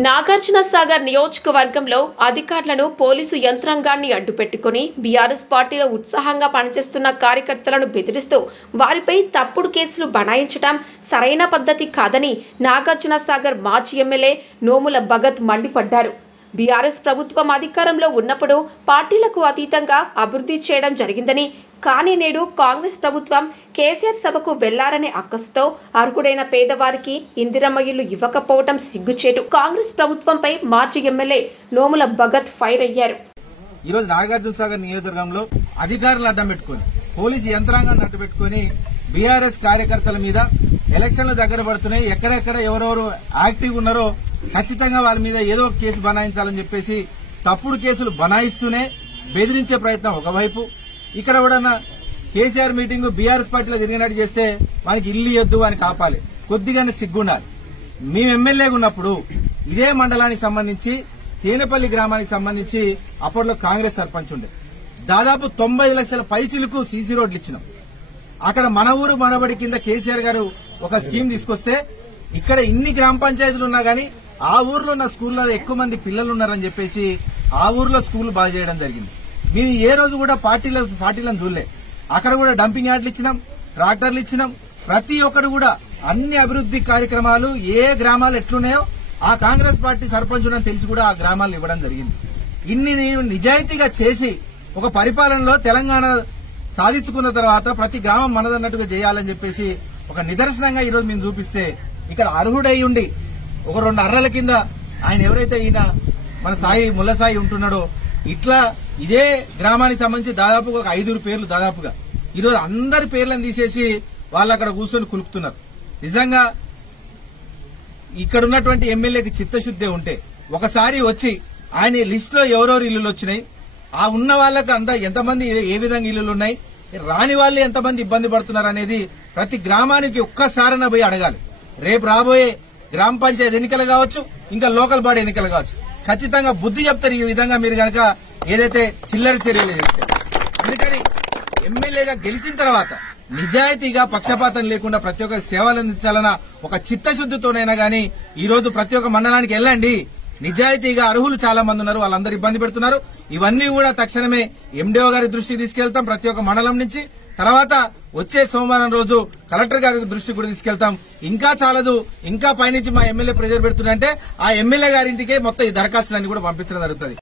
నాగార్జునసాగర్ నియోజకవర్గంలో అధికారులను పోలీసు యంత్రాంగాన్ని అడ్డుపెట్టుకుని బీఆర్ఎస్ పార్టీలో ఉత్సాహంగా పనిచేస్తున్న కార్యకర్తలను బెదిరిస్తూ వారిపై తప్పుడు కేసులు బనాయించడం సరైన పద్ధతి కాదని నాగార్జునసాగర్ మాజీ ఎమ్మెల్యే నోముల భగత్ మండిపడ్డారు. బీఆర్ఎస్ ప్రభుత్వం అధికారంలో ఉన్నప్పుడు పార్టీలకు అతీతంగా అభివృద్ధి చేయడం జరిగిందని, కానీ నేడు కాంగ్రెస్ ప్రభుత్వం కేసీఆర్ సభకు వెళ్లారనే అక్కసుతో అర్హుడైన పేదవారికి ఇందిరమ్మ ఇల్లు ఇవ్వకపోవడం సిగ్గుచేటు. కాంగ్రెస్ ప్రభుత్వంపై మాజీ ఎమ్మెల్యే నోముల భగత్ ఫైర్ అయ్యారు. ఈరోజు నాగార్జునసాగర్ నియోజకవర్గంలో అధికారులు అడ్డం పెట్టుకుని పోలీసు యంత్రాంగాన్ని అడ్డు పెట్టుకుని బీఆర్ఎస్ కార్యకర్తల మీద ఎలక్షన్లు దగ్గర పడుతున్నాయి, ఎక్కడెక్కడ ఎవరెవరు యాక్టివ్ ఉన్నారో ఖచ్చితంగా వాళ్ళ మీద ఏదో ఒక కేసు బనాయించాలని చెప్పేసి తప్పుడు కేసులు బనాయిస్తూనే బెదిరించే ప్రయత్నం ఒకవైపు. ఇక్కడ కూడా కేసీఆర్ మీటింగ్ బీఆర్ఎస్ పార్టీలో జరిగినట్టు చేస్తే మనకి ఇల్లు ఇయ్యొద్దు అని కాపాలి, కొద్దిగానే సిగ్గుండాలి. మేము ఎమ్మెల్యేగా ఉన్నప్పుడు ఇదే మండలానికి సంబంధించి తేనెపల్లి గ్రామానికి సంబంధించి అప్పట్లో కాంగ్రెస్ సర్పంచ్ ఉండే, దాదాపు 90 లక్షల పైచిలకు సీసీ రోడ్లు ఇచ్చినాం. అక్కడ మన ఊరు మనబడి కింద కేసీఆర్ గారు ఒక స్కీమ్ తీసుకొస్తే ఇక్కడ ఇన్ని గ్రామ పంచాయతీలు ఉన్నా గానీ ఆ ఊర్లో ఉన్న స్కూల్లో ఎక్కువ మంది పిల్లలు ఉన్నారని చెప్పేసి ఆ ఊర్లో స్కూల్ బాగా చేయడం జరిగింది. మేము ఏ రోజు కూడా పార్టీలను చూడలే. అక్కడ కూడా డంపింగ్ యార్డ్లు ఇచ్చినాం, ట్రాక్టర్లు ఇచ్చినాం. ప్రతి ఒక్కరు కూడా అన్ని అభివృద్ధి కార్యక్రమాలు ఏ గ్రామాలు ఎట్లున్నాయో ఆ కాంగ్రెస్ పార్టీ సర్పంచ్ అని తెలిసి కూడా ఆ గ్రామాలు ఇవ్వడం జరిగింది. ఇన్ని నిజాయితీగా చేసి ఒక పరిపాలనలో తెలంగాణ సాధించుకున్న తర్వాత ప్రతి గ్రామం మనదన్నట్టుగా చేయాలని చెప్పేసి ఒక నిదర్శనంగా ఈరోజు మేము చూపిస్తే ఇక్కడ అర్హుడై ఉండి ఒక 2 అర్రల కింద ఆయన ఎవరైతే ఈయన మన ముల్లసాయి ఉంటున్నాడో ఇట్లా ఇదే గ్రామానికి సంబంధించి దాదాపు ఒక 5 పేర్లు దాదాపుగా ఈరోజు అందరి పేర్లను తీసేసి వాళ్ళు అక్కడ కూర్చొని కులుపుతున్నారు. నిజంగా ఇక్కడ ఉన్నటువంటి ఎమ్మెల్యేకి చిత్తశుద్ధి ఉంటే ఒకసారి వచ్చి ఆయన లిస్ట్ లో ఎవరెవరు ఇల్లులు వచ్చినాయి, ఆ ఉన్న వాళ్ళకి అంతా ఎంతమంది ఏ విధంగా ఇల్లులు ఉన్నాయి, రాని వాళ్ళు ఎంతమంది ఇబ్బంది పడుతున్నారు అనేది ప్రతి గ్రామానికి ఒక్కసారైనా పోయి అడగాలి. రేపు రాబోయే గ్రామ పంచాయతీ ఎన్నికలు కావచ్చు, ఇంకా లోకల్ బాడీ ఎన్నికలు కావచ్చు, ఖచ్చితంగా బుద్ధి చెప్తారు ఈ విధంగా మీరు కనుక ఏదైతే చిల్లర చర్యలు చేస్తే. అందుకని ఎమ్మెల్యేగా గెలిచిన తర్వాత నిజాయితీగా పక్షపాతం లేకుండా ప్రతి ఒక్కరి సేవలు అందించాలన్న ఒక చిత్తశుద్దితోనైనా గానీ ఈ రోజు ప్రతి ఒక్క మండలానికి వెళ్ళండి. నిజాయితీగా అర్హులు చాలా మంది ఉన్నారు, వాళ్ళందరూ ఇబ్బంది పెడుతున్నారు. ఇవన్నీ కూడా తక్షణమే ఎండీఓ గారి దృష్టికి తీసుకెళ్తాం ప్రతి ఒక్క మండలం నుంచి. తర్వాత వచ్చే సోమవారం రోజు కలెక్టర్ గారి దృష్టికి కూడా తీసుకెళ్తాం. ఇంకా చాలదు, ఇంకా పైనుంచి మా ఎమ్మెల్యే ప్రెజర్ పెడుతుందంటే ఆ ఎమ్మెల్యే గారింటికే మొత్తం ఈ దరఖాస్తులన్నీ కూడా పంపించడం జరుగుతుంది.